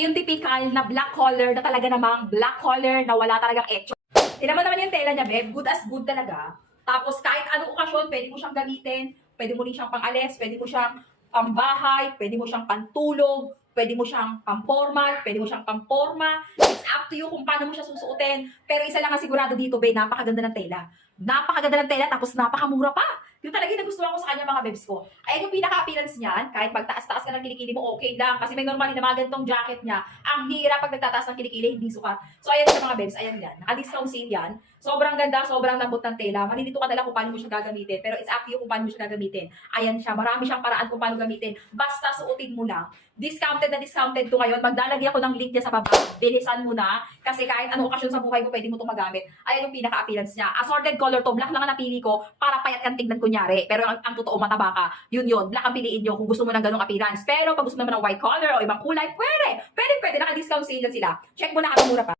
yung typical na black collar na talaga namang black collar na wala talagang etcho. Tignan mo naman yung tela niya, babe. Good as good talaga. Tapos kahit anong okasyon, pwede mo siyang gamitin. Pwede mo rin siyang pang-alis, pwede mo siyang pambahay, pwede mo siyang pantulog, pwede mo siyang pampormal, pwede mo siyang pamporma. It's up to you kung paano mo siya susuotin. Pero isa lang ang sigurado dito, babe, napakaganda ng tela. Napakaganda ng tela, tapos napakamura pa. Yung talaga yung nagustuhan ko sa kanya, mga babes ko. Ayan yung pinaka-appearance niyan. Kahit magtaas-taas ka ng kilikili mo, okay lang. Kasi may normally na mga ganitong jacket niya. Ang hirap pag nagtataas ng kilikili, hindi sukat. So ayan siya, mga babes. Ayan yan. Naka-discount sale yan. Sobrang ganda, sobrang lambot ng tela. Malilito ka na lang kung paano mo siya gagamitin. Pero it's up to you kung paano mo siya gagamitin. Ayan siya. Marami siyang paraan kung paano gamitin. Basta suotin mo lang. Discounted na discounted to ngayon. Maglalagay ako ng link niya sa baba. Bilisan mo na. Kasi kahit anong okasyon sa buhay mo, pwede mo itong magamit. Ayan yung pinaka-appearance niya. Assorted color to. Black lang ang napili ko para payat kang tignan kunyari. Pero ang totoo, mataba ka. Yun. Black ang piliin nyo kung gusto mo ng ganong appearance. Pero pag gusto mo naman ng white color o ibang kulay, pwede. Pwede. Naka-discount sale lang sila. Check mo na, mura pa.